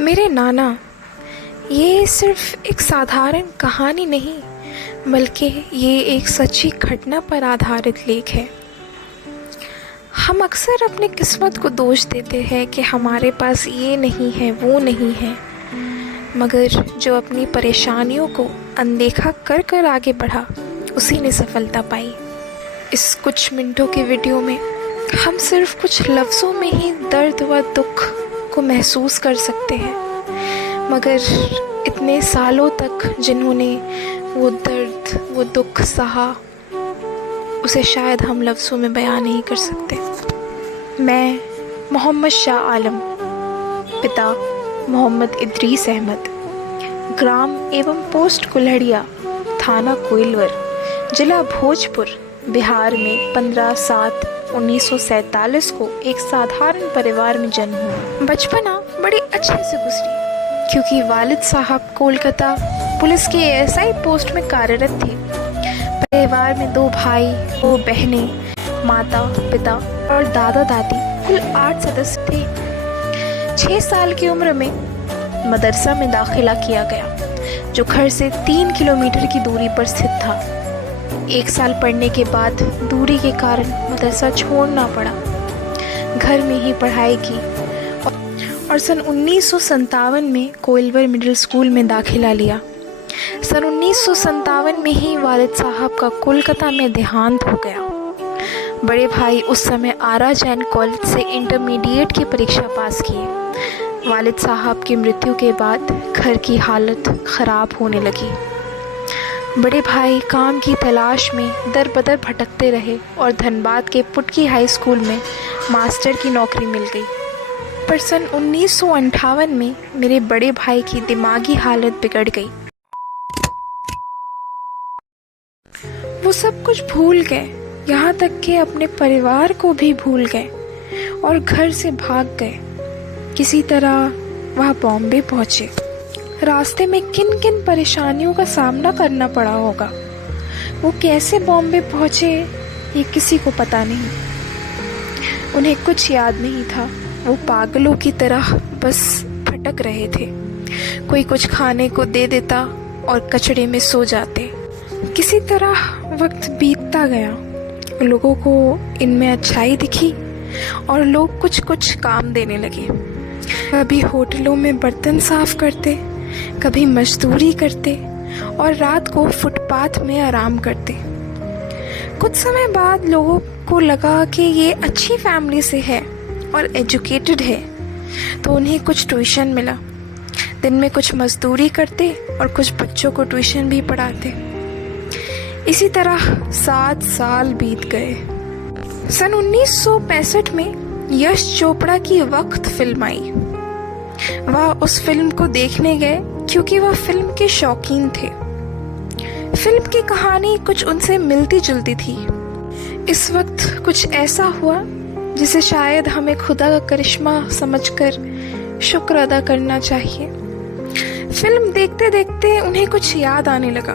मेरे नाना, ये सिर्फ एक साधारण कहानी नहीं, बल्कि ये एक सच्ची घटना पर आधारित लेख है। हम अक्सर अपनी किस्मत को दोष देते हैं कि हमारे पास ये नहीं है, वो नहीं है, मगर जो अपनी परेशानियों को अनदेखा कर कर आगे बढ़ा, उसी ने सफलता पाई। इस कुछ मिनटों के वीडियो में हम सिर्फ कुछ लफ्ज़ों में ही दर्द व दुख को महसूस कर सकते हैं, मगर इतने सालों तक जिन्होंने वो दर्द, वो दुख सहा, उसे शायद हम लफ्ज़ों में बयान नहीं कर सकते। मैं मोहम्मद शाह आलम, पिता मोहम्मद इदरीस अहमद, ग्राम एवं पोस्ट कुल्हड़िया, थाना कोइलवर, जिला भोजपुर, बिहार में 15/7/1947 को एक साधारण परिवार में जन्म हुआ। बचपना बड़ी अच्छे से गुजरी, क्योंकि वालिद साहब कोलकाता पुलिस के एएसआई पोस्ट में कार्यरत थे। परिवार में 2 भाई, 2 बहनें, माता पिता और दादा दादी, कुल 8 सदस्य थे। 6 साल की उम्र में मदरसा में दाखिला किया गया, जो घर से 3 किलोमीटर की दूरी पर स्थित था। 1 साल पढ़ने के बाद दूरी के कारण मदरसा छोड़ना पड़ा। घर में ही पढ़ाई की और सन 1957 में कोइलवर मिडिल स्कूल में दाखिला लिया। सन 1957 में ही वालिद साहब का कोलकाता में देहांत हो गया। बड़े भाई उस समय आरा जैन कॉलेज से इंटरमीडिएट की परीक्षा पास किए। वालिद साहब की मृत्यु के बाद घर की हालत ख़राब होने लगी। बड़े भाई काम की तलाश में दर बदर भटकते रहे और धनबाद के पुटकी हाई स्कूल में मास्टर की नौकरी मिल गई। पर सन 1958 में मेरे बड़े भाई की दिमागी हालत बिगड़ गई। वो सब कुछ भूल गए, यहाँ तक कि अपने परिवार को भी भूल गए और घर से भाग गए। किसी तरह वह बॉम्बे पहुँचे। रास्ते में किन किन परेशानियों का सामना करना पड़ा होगा। वो कैसे बॉम्बे पहुँचे, ये किसी को पता नहीं। उन्हें कुछ याद नहीं था। वो पागलों की तरह बस भटक रहे थे। कोई कुछ खाने को दे देता और कचड़े में सो जाते। किसी तरह वक्त बीतता गया। लोगों को इनमें अच्छाई दिखी और लोग कुछ कुछ काम देने लगे। कभी होटलों में बर्तन साफ करते, कभी मजदूरी करते और रात को फुटपाथ में आराम करते। कुछ समय बाद लोगों को लगा कि ये अच्छी फैमिली से है और एजुकेटेड है, तो उन्हें कुछ ट्यूशन मिला। दिन में कुछ मजदूरी करते और कुछ बच्चों को ट्यूशन भी पढ़ाते। इसी तरह 7 साल बीत गए। सन 1965 में यश चोपड़ा की वक्त फिल्म आई। वह उस फिल्म को देखने गए क्योंकि वह फिल्म के शौकीन थे। फिल्म की कहानी कुछ उनसे मिलती जुलती थी। इस वक्त कुछ ऐसा हुआ जिसे शायद हमें खुदा का करिश्मा समझकर शुक्र अदा करना चाहिए। फिल्म देखते देखते उन्हें कुछ याद आने लगा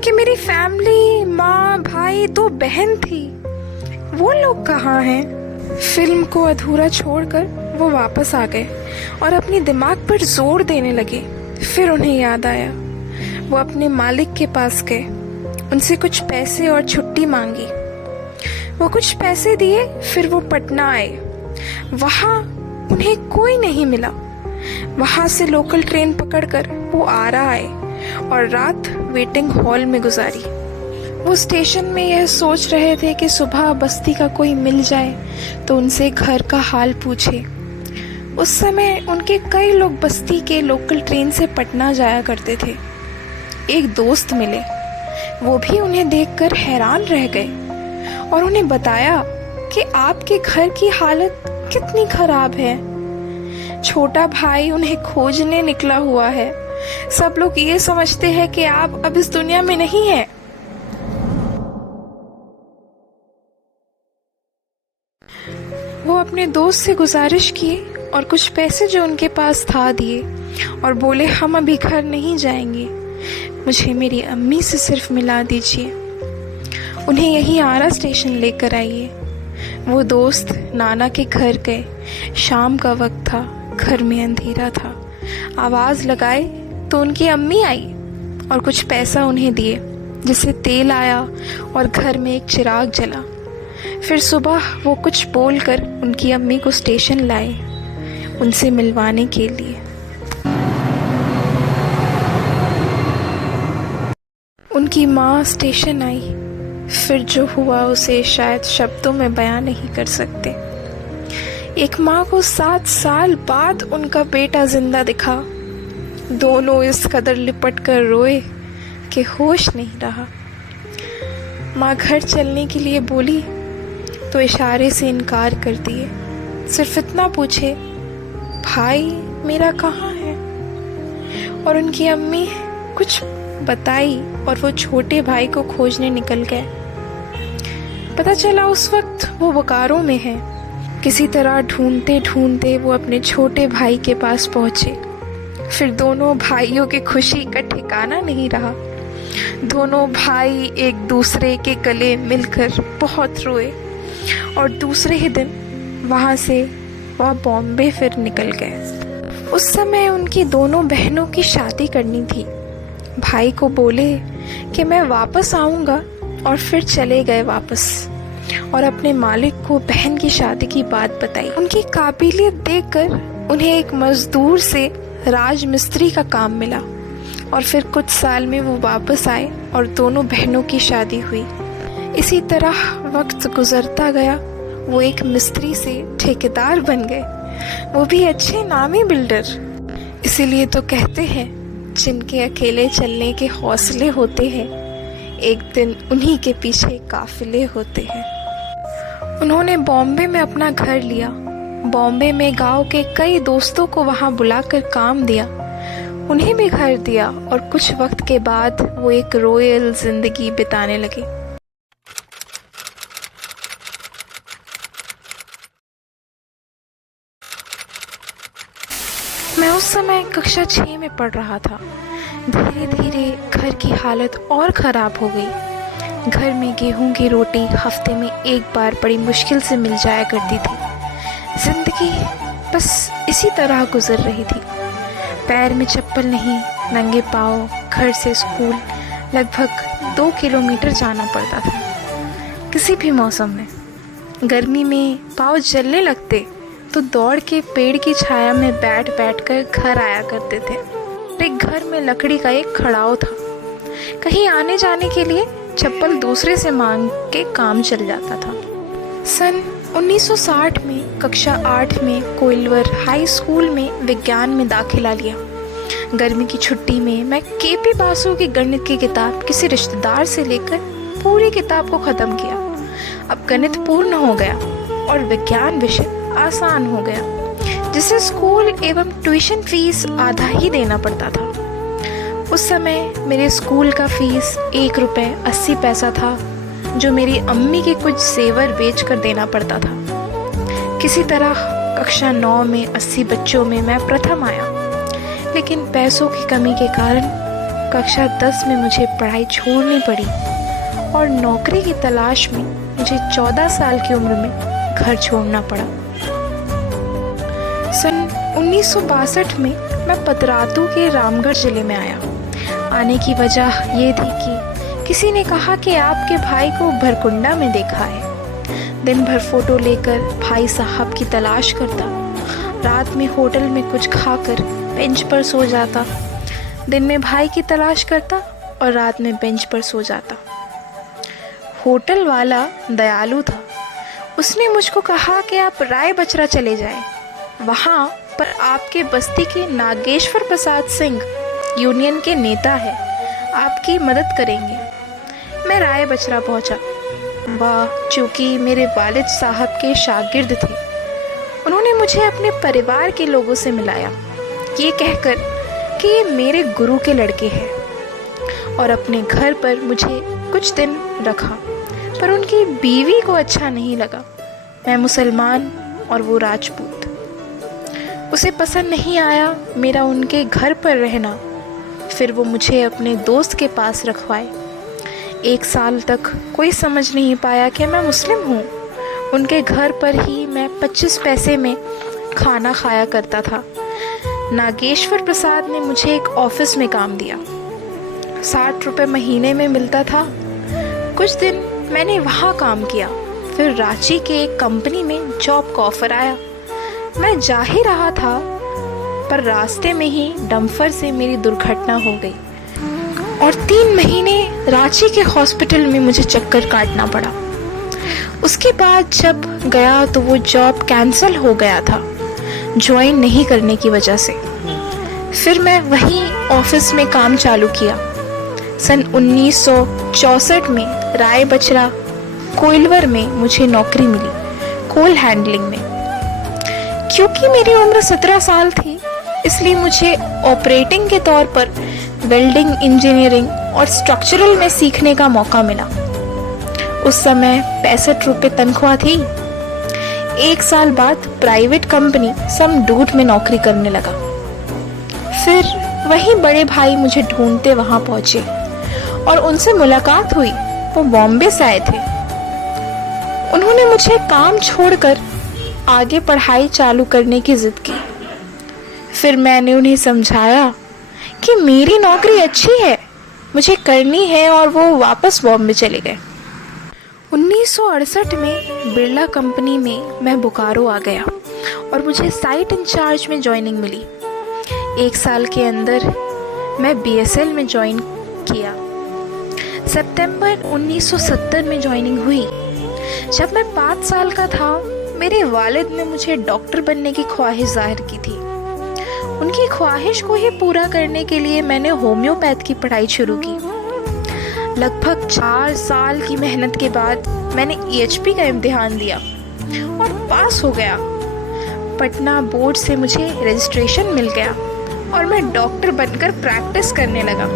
कि मेरी फैमिली, माँ, भाई, 2 बहन थी, वो लोग कहाँ हैं। फिल्म को अधूरा छोड़कर वो वापस आ गए और अपने दिमाग पर जोर देने लगे। फिर उन्हें याद आया। वो अपने मालिक के पास गए, उनसे कुछ पैसे और छुट्टी मांगी। वो कुछ पैसे दिए, फिर वो पटना आए। वहाँ उन्हें कोई नहीं मिला। वहाँ से लोकल ट्रेन पकड़कर वो आरा आए और रात वेटिंग हॉल में गुजारी। वो स्टेशन में यह सोच रहे थे कि सुबह बस्ती का कोई मिल जाए तो उनसे घर का हाल पूछे। उस समय उनके कई लोग बस्ती के लोकल ट्रेन से पटना जाया करते थे। एक दोस्त मिले, वो भी उन्हें देखकर हैरान रह गए और उन्हें बताया कि आपके घर की हालत कितनी खराब है। छोटा भाई उन्हें खोजने निकला हुआ है। सब लोग ये समझते हैं कि आप अब इस दुनिया में नहीं हैं। वो अपने दोस्त से गुजारिश की और कुछ पैसे जो उनके पास था दिए और बोले, हम अभी घर नहीं जाएंगे, मुझे मेरी अम्मी से सिर्फ मिला दीजिए, उन्हें यहीं आरा स्टेशन लेकर आइए। वो दोस्त नाना के घर गए। शाम का वक्त था, घर में अंधेरा था। आवाज़ लगाए तो उनकी अम्मी आई और कुछ पैसा उन्हें दिए, जिससे तेल आया और घर में एक चिराग जला। फिर सुबह वो कुछ बोलकर उनकी अम्मी को स्टेशन लाए उनसे मिलवाने के लिए। उनकी माँ स्टेशन आई, फिर जो हुआ उसे शायद शब्दों में बयां नहीं कर सकते। एक माँ को 7 साल बाद उनका बेटा जिंदा दिखा। दोनों इस कदर लिपट कर रोए कि होश नहीं रहा। माँ घर चलने के लिए बोली तो इशारे से इनकार कर दिए। सिर्फ इतना पूछे, भाई मेरा कहाँ है? और उनकी अम्मी कुछ बताई और वो छोटे भाई को खोजने निकल गए। पता चला उस वक्त वो बोकारो में है। किसी तरह ढूंढते ढूंढते वो अपने छोटे भाई के पास पहुंचे। फिर दोनों भाइयों की खुशी का ठिकाना नहीं रहा। दोनों भाई एक दूसरे के गले मिलकर बहुत रोए और दूसरे ही दिन वहाँ से वह बॉम्बे फिर निकल गए। उस समय उनकी दोनों बहनों की शादी करनी थी। भाई को बोले कि मैं वापस आऊँगा और फिर चले गए वापस और अपने मालिक को बहन की शादी की बात बताई। उनकी काबिलियत देखकर उन्हें एक मजदूर से राजमिस्त्री का काम मिला और फिर कुछ साल में वो वापस आए और दोनों बहनों की शादी हुई। इसी तरह वक्त गुजरता गया। वो एक मिस्त्री से ठेकेदार बन गए, वो भी अच्छे नामी बिल्डर। इसीलिए तो कहते हैं जिनके अकेले चलने के हौसले होते हैं, एक दिन उन्हीं के पीछे काफिले होते हैं। उन्होंने बॉम्बे में अपना घर लिया। बॉम्बे में गांव के कई दोस्तों को वहां बुलाकर काम दिया, उन्हें भी घर दिया और कुछ वक्त के बाद वो एक रॉयल जिंदगी बिताने लगे। मैं उस समय कक्षा 6 में पढ़ रहा था। धीरे धीरे घर की हालत और ख़राब हो गई। घर में गेहूं की रोटी हफ्ते में एक बार बड़ी मुश्किल से मिल जाया करती थी। ज़िंदगी बस इसी तरह गुजर रही थी। पैर में चप्पल नहीं, नंगे पाँव घर से स्कूल लगभग 2 किलोमीटर जाना पड़ता था। किसी भी मौसम में गर्मी में पाँव जलने लगते तो दौड़ के पेड़ की छाया में बैठ बैठ कर घर आया करते थे। एक घर में लकड़ी का एक खड़ाव था। कहीं आने जाने के लिए चप्पल दूसरे से मांग के काम चल जाता था। सन 1960 में कक्षा 8 में कोइलवर हाई स्कूल में विज्ञान में दाखिला लिया। गर्मी की छुट्टी में मैं केपी बासु की गणित की किताब किसी रिश्तेदार से लेकर पूरी किताब को ख़त्म किया। अब गणित पूर्ण हो गया और विज्ञान विषय आसान हो गया, जिसे स्कूल एवं ट्यूशन फीस आधा ही देना पड़ता था। उस समय मेरे स्कूल का फीस 1 रुपये 80 पैसा था, जो मेरी अम्मी के कुछ जेवर बेच कर देना पड़ता था। किसी तरह कक्षा 9 में 80 बच्चों में मैं प्रथम आया, लेकिन पैसों की कमी के कारण कक्षा 10 में मुझे पढ़ाई छोड़नी पड़ी और नौकरी की तलाश में मुझे 14 साल की उम्र में घर छोड़ना पड़ा। सन 1962 में मैं पतरातू के रामगढ़ ज़िले में आया। आने की वजह ये थी कि किसी ने कहा कि आपके भाई को भरकुंडा में देखा है। दिन भर फ़ोटो लेकर भाई साहब की तलाश करता। रात में होटल में कुछ खाकर बेंच पर सो जाता। दिन में भाई की तलाश करता और रात में बेंच पर सो जाता। होटल वाला दयालु था। उसने मुझको कहा कि आप राय बचरा चले जाएं। वहाँ पर आपके बस्ती के नागेश्वर प्रसाद सिंह यूनियन के नेता है, आपकी मदद करेंगे। मैं राय बचरा पहुँचा। वह चूँकि मेरे वालिद साहब के शागिर्द थे, उन्होंने मुझे अपने परिवार के लोगों से मिलाया, ये कहकर कि ये मेरे गुरु के लड़के हैं, और अपने घर पर मुझे कुछ दिन रखा। पर उनकी बीवी को अच्छा नहीं लगा। मैं मुसलमान और वो राजपूत। उसे पसंद नहीं आया मेरा उनके घर पर रहना। फिर वो मुझे अपने दोस्त के पास रखवाए। 1 साल तक कोई समझ नहीं पाया कि मैं मुस्लिम हूँ। उनके घर पर ही मैं 25 पैसे में खाना खाया करता था। नागेश्वर प्रसाद ने मुझे एक ऑफिस में काम दिया। 60 रुपये महीने में मिलता था। कुछ दिन मैंने वहाँ काम किया, फिर रांची के एक कंपनी में जॉब का ऑफर आया। मैं जा ही रहा था, पर रास्ते में ही डंपर से मेरी दुर्घटना हो गई और 3 महीने रांची के हॉस्पिटल में मुझे चक्कर काटना पड़ा। उसके बाद जब गया तो वो जॉब कैंसिल हो गया था ज्वाइन नहीं करने की वजह से। फिर मैं वहीं ऑफिस में काम चालू किया। सन 1964 में राय बचरा कोइलवर में मुझे नौकरी मिली, कोल हैंडलिंग में। क्योंकि मेरी उम्र 17 साल थी, इसलिए मुझे ऑपरेटिंग के तौर पर वेल्डिंग, इंजीनियरिंग और स्ट्रक्चरल में सीखने का मौका मिला। उस समय 65 रुपये तनख्वाह थी। 1 साल बाद प्राइवेट कंपनी समडूट में नौकरी करने लगा। फिर वही बड़े भाई मुझे ढूंढते वहां पहुंचे और उनसे मुलाकात हुई। वो बॉम्बे से आए थे। उन्होंने मुझे काम छोड़कर आगे पढ़ाई चालू करने की जिद की। फिर मैंने उन्हें समझाया कि मेरी नौकरी अच्छी है, मुझे करनी है, और वो वापस बॉम्बे चले गए। 1968 में बिरला कंपनी में मैं बोकारो आ गया और मुझे साइट इंचार्ज में जॉइनिंग मिली। 1 साल के अंदर मैं BSL में ज्वाइन किया। सितंबर 1970 में ज्वाइनिंग हुई। जब मैं 5 साल का था, मेरे वालिद ने मुझे डॉक्टर बनने की ख्वाहिश जाहिर की थी। उनकी ख्वाहिश को ही पूरा करने के लिए मैंने होम्योपैथ की पढ़ाई शुरू की। लगभग 4 साल की मेहनत के बाद मैंने EHP का इम्तिहान दिया और पास हो गया। पटना बोर्ड से मुझे रजिस्ट्रेशन मिल गया और मैं डॉक्टर बनकर प्रैक्टिस करने लगा।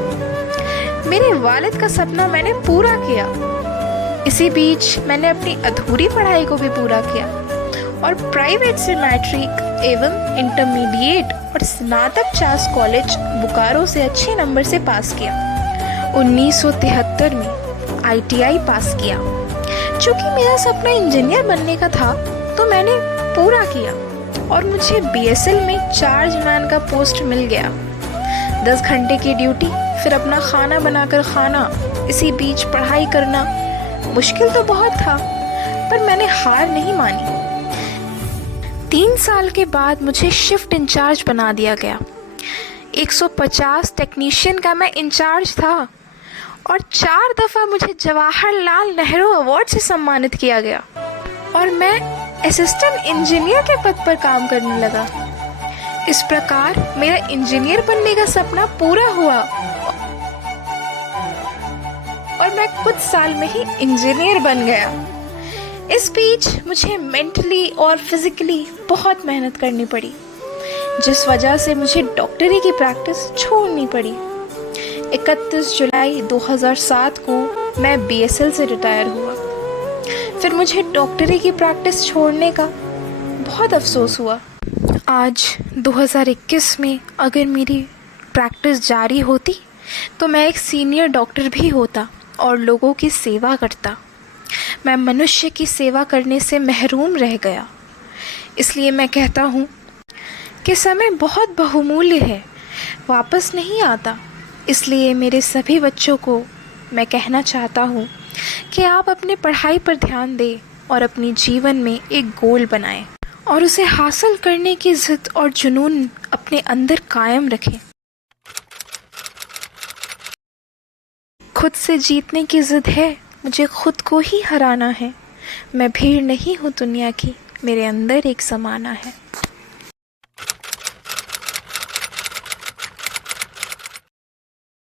मेरे वालिद का सपना मैंने पूरा किया। इसी बीच मैंने अपनी अधूरी पढ़ाई को भी पूरा किया और प्राइवेट से मैट्रिक एवं इंटरमीडिएट और स्नातक चांस कॉलेज बोकारो से अच्छे नंबर से पास किया। 1973 में ITI पास किया। चूँकि मेरा सपना इंजीनियर बनने का था, तो मैंने पूरा किया और मुझे BSL में चार्जमैन का पोस्ट मिल गया। 10 घंटे की ड्यूटी, फिर अपना खाना बनाकर खाना, इसी बीच पढ़ाई करना। मुश्किल तो बहुत था, पर मैंने हार नहीं मानी। 3 साल के बाद मुझे शिफ्ट इंचार्ज बना दिया गया। 150 टेक्नीशियन का मैं इंचार्ज था और 4 दफ़ा मुझे जवाहरलाल नेहरू अवार्ड से सम्मानित किया गया और मैं असिस्टेंट इंजीनियर के पद पर काम करने लगा। इस प्रकार मेरा इंजीनियर बनने का सपना पूरा हुआ और मैं कुछ साल में ही इंजीनियर बन गया। इस बीच मुझे मेंटली और फिजिकली बहुत मेहनत करनी पड़ी, जिस वजह से मुझे डॉक्टरी की प्रैक्टिस छोड़नी पड़ी। 31 जुलाई 2007 को मैं BSL से रिटायर हुआ। फिर मुझे डॉक्टरी की प्रैक्टिस छोड़ने का बहुत अफसोस हुआ। आज 2021 में अगर मेरी प्रैक्टिस जारी होती तो मैं एक सीनियर डॉक्टर भी होता और लोगों की सेवा करता। मैं मनुष्य की सेवा करने से महरूम रह गया। इसलिए मैं कहता हूँ कि समय बहुत बहुमूल्य है, वापस नहीं आता। इसलिए मेरे सभी बच्चों को मैं कहना चाहता हूँ कि आप अपने पढ़ाई पर ध्यान दें और अपने जीवन में एक गोल बनाएं और उसे हासिल करने की जिद और जुनून अपने अंदर कायम रखें। खुद से जीतने की जिद है, मुझे खुद को ही हराना है। मैं भीड़ नहीं हूँ दुनिया की, मेरे अंदर एक समाना है।